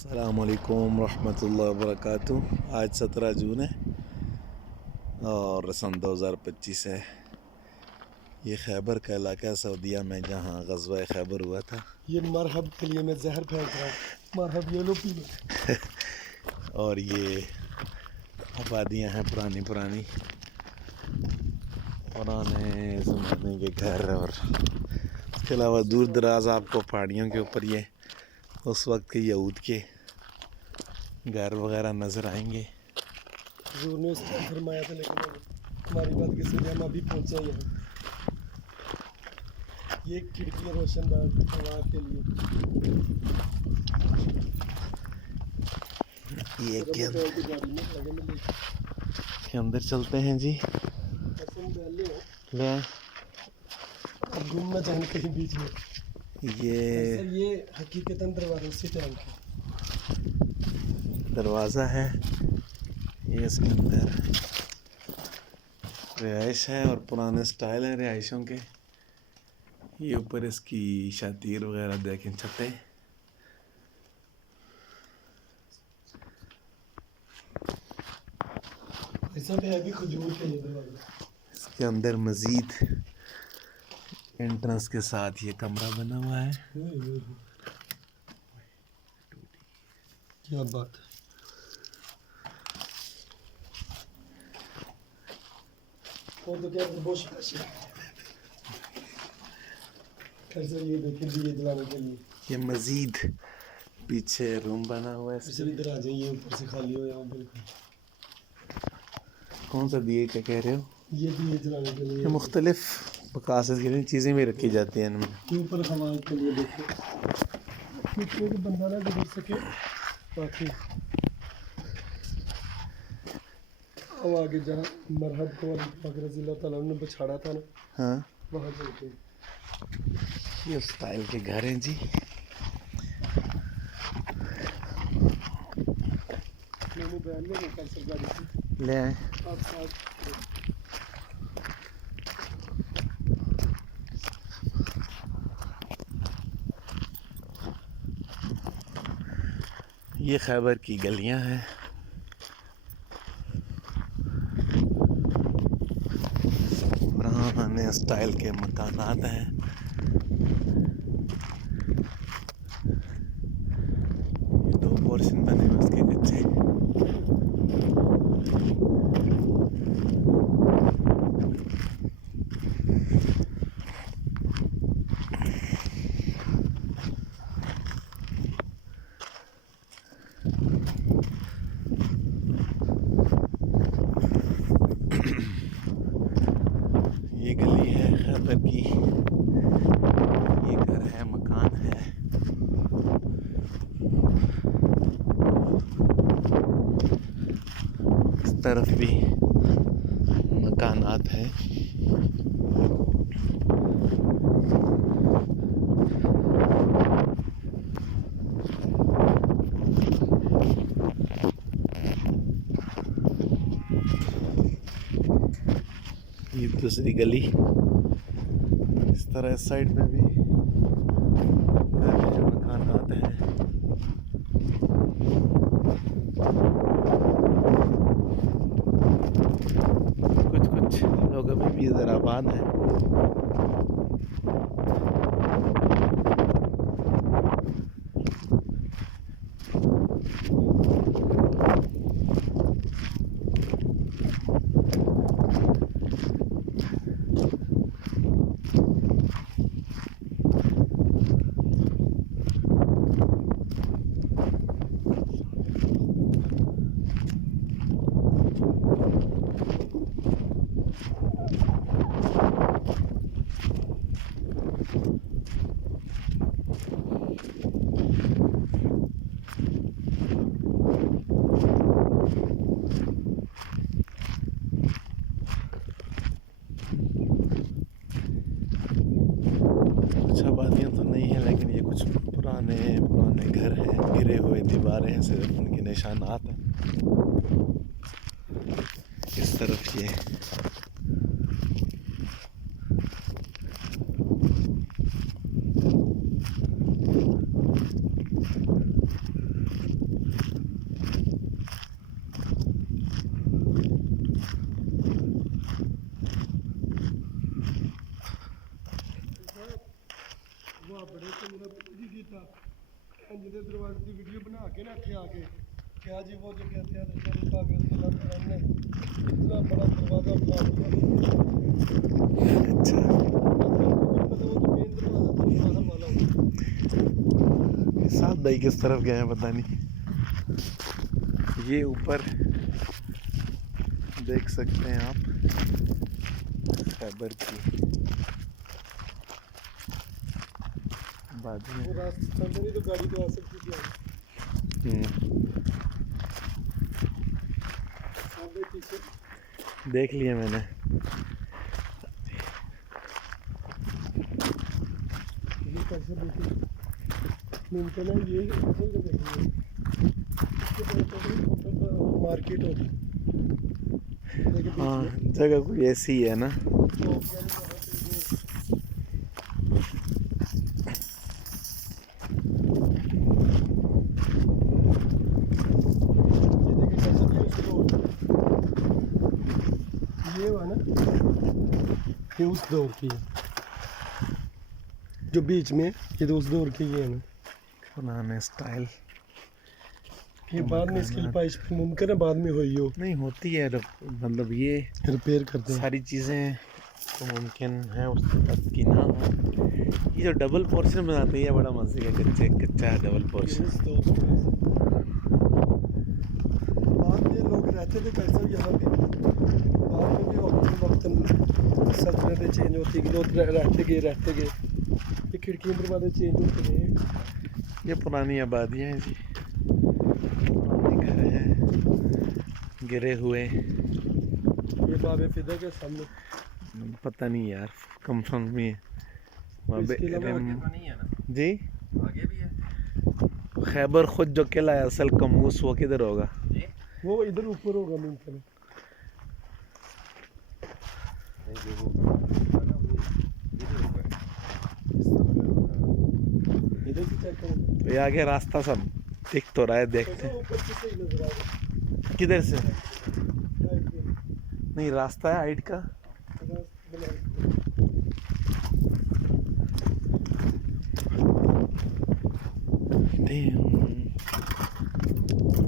अस्सलामुअलैकुम रहमतुल्लाहि वबरकातुह। आज 17 जून है और सन 2025 है। ये खैबर का इलाका है सऊदीया में, जहाँ ग़ज़वा खैबर हुआ था। ये मरहब के लिए मैं जहर फेंक रहा हूँ। मरहब ये लो पी लो। और ये आबादियाँ हैं पुराने ज़माने के घर, और उसके अलावा दूर दराज आपको पहाड़ियों के ऊपर ये उस वक्त के यहूद के घर वगैरह नज़र आएंगे। हुजूर ने उस टाइम फरमाया था, लेकिन हमारी बात किसी ने, हम अभी पहुँचे हैं यहाँ। ये खिड़कियाँ रोशनदार हवा के लिए। ये तो के अंदर चलते हैं जी। ले अब घूमना चाहें कहीं बीच में। ये हकीकतन दरवाजा उसी टाइम का दरवाज़ा है। ये इसके अंदर रिहाइश है और पुराने स्टाइल हैं रिहाइशों के। ये ऊपर इसकी शातीर वगैरह देखें, छतें। ऐसा भी है भी खजूर के ये दरवाजा। इसके अंदर मज़ीद एंट्रेंस के साथ ये कमरा बना हुआ है। क्या बात है। तो क्या ये देखें दिए जलाने के लिए। ये मज़ीद पीछे रूम बना हुआ है। इधर आ जाइए, ऊपर से खाली हो यहाँ बिल्कुल। कौन सा दिए, क्या कह रहे हो? ये दिए जलाने के लिए। ये मुख्तलिफ मकासद के लिए चीज़ें भी रखी जाती हैं इनमें। ऊपर हवा के लिए देखो, क्योंकि बंदा ना गुजर सके। बाकी अब आगे जहाँ मरहब को रज़ियल्लाहु ताला ने बछाड़ा था ना, हाँ, वहाँ चलते हैं। ये स्टाइल के घर हैं जी। ले आए। ये खैबर की गलियां हैं। पुराने स्टाइल के मकानात हैं। ये दो पोर्शन बने हुए उसके कच्चे। ये गली है खैबर की। ये घर है, मकान है। इस तरफ भी मकानात हैं। ये दूसरी गली। इस तरह इस साइड में भी घर हैं, मकानात हैं। कुछ लोग अभी भी इधर आबाद हैं। कुछ आबादियाँ तो नहीं है, लेकिन ये कुछ पुराने घर हैं। गिरे हुए दीवारें हैं, सिर्फ उनके निशानात हैं। इस तरफ ये जिधर दरवाजे की वीडियो बना के ना इतने आके क्या जी वो जो कहते हैं कागज के लग ने इतना बड़ा दरवाजा बना दिया अच्छा, मतलब वो तो मेन दरवाजा तो बाहर वाला होता साथ भाई किस तरफ गए हैं पता नहीं। ये ऊपर देख सकते हैं आप खैबर की बाजू वो में। रास्ते अंदर ही तो गाड़ी तो आ सकती थी आगे पीछे देख लिया मैंने। ये कैसे देखिए मिलते ना ये असल जगह है इसके तरफ मार्केट होगी देखिए हाँ, बीच में जगह कोई ऐसी ही है ना। ये हुआ ना ये उस दौर की है जो बीच में ये तो उस दौर की है ना पुराने स्टाइल ये बाद में इसकी लिपाइश मुमकिन है बाद में हुई हो नहीं होती है। मतलब ये रिपेयर करते हैं सारी चीज़ें तो मुमकिन है उस वक्त की ना हो। ये जो डबल पोर्शन बनाते हैं ये बड़ा मजे का कच्चा डबल ये पोर्शन। उस दौर की है। बाद में लोग रहते थे कैसे यहाँ पे बाद में भी वक्त सल्तनतें चेंज होती गई लोग रहते गए ये खिड़की दरवाजे चेंज होते गए ये पुरानी आबादियाँ हैं जी, पुराने घर हैं गिरे हुए। ये बाबे फिदा के सामने पता नहीं यार, कंफर्म नहीं है। वहाँ इसके अलावा पे आगे नहीं है ना, जी आगे भी है खैबर खुद जो किला है असल कमूस वो किधर होगा? जी। वो इधर ऊपर होगा मुमकिन है इधर से चेक करो तो ये आगे रास्ता सब दिख तो रहा है, देखते हैं ऊपर से सही नजर आ रहा किधर से। है नहीं रास्ता है हाइट का।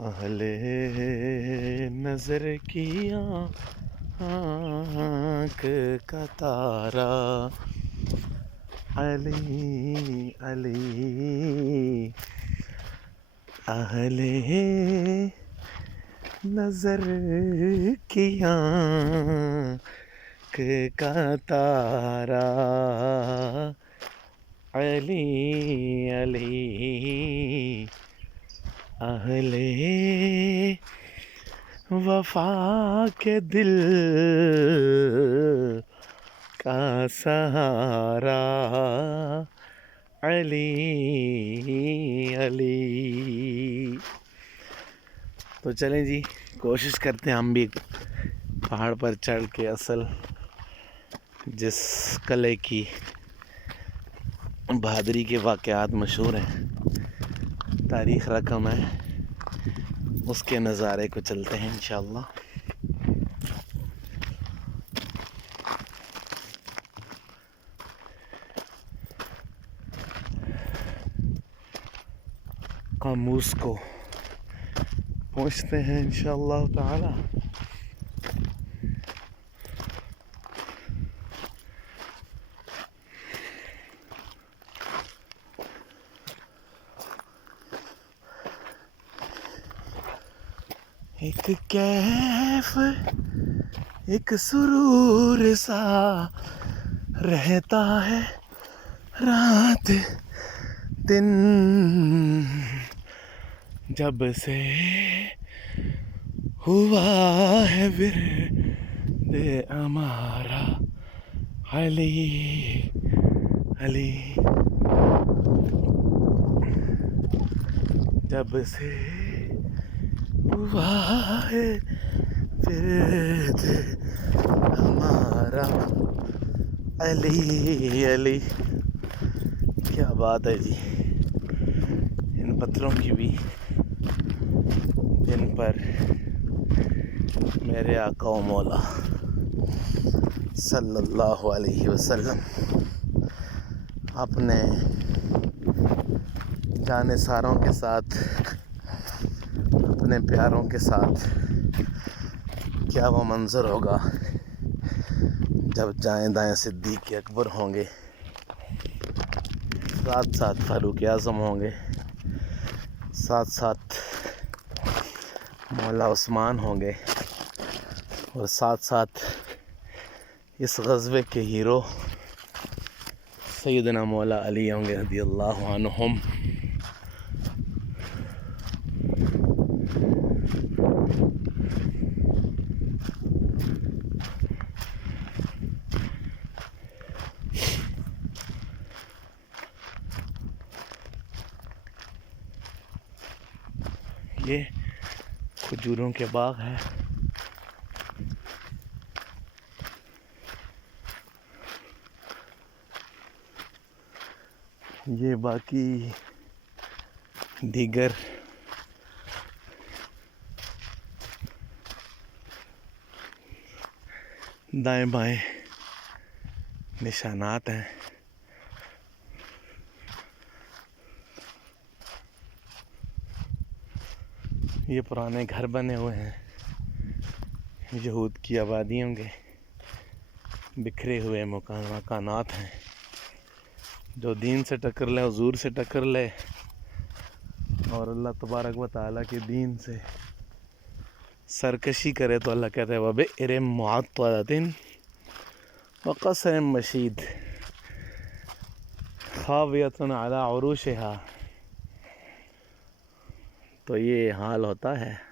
अहले नजर की आँख का तारा अली अली अहले नजर की आँख का तारा अली अली अहले वफा के दिल का सहारा अली अली. तो चलें जी, कोशिश करते हैं हम भी पहाड़ पर चढ़ के असल जिस किले की बहादुरी के वाक़यात मशहूर हैं, तारीख़ रकम है, उसके नज़ारे को चलते हैं इंशाअल्लाह. कामूस को पहुँचते हैं इंशाअल्लाह ताला. एक कैफ एक सुरूर सा रहता है रात दिन जब से हुआ है दे हमारा अली अली जब से हुआ है दे हमारा अली अली। क्या बात है जी, इन पत्थरों की भी जिन पर मेरे आका व मौला सल्लल्लाहु अलैहि वसल्लम अपने जानिसारों के साथ, अपने प्यारों के साथ, क्या वो मंज़र होगा जब जाएं दाएं सिद्दीक़ अकबर होंगे, साथ साथ फारूक आज़म होंगे, साथ साथ मौला उस्मान होंगे और साथ साथ इस ग़ज़वे के हीरो सैयदना मौला अली होंगे रज़ियल्लाहु अन्हुम। ये खजूरों के बाग है। ये बाकी दीगर दाएं बाएं निशानात हैं। ये पुराने घर बने हुए हैं यहूद की आबादियों के, बिखरे हुए मकानात हैं। जो दीन से टक्कर ले, हुजूर से टक्कर ले और अल्लाह तबारक व तआला के दीन से सरकशी करे तो अल्लाह कहते हैं वबे इरे मुअत्तदिन व क़स्र मशीद खावियतुन अला उरूशिहा। तो ये हाल होता है।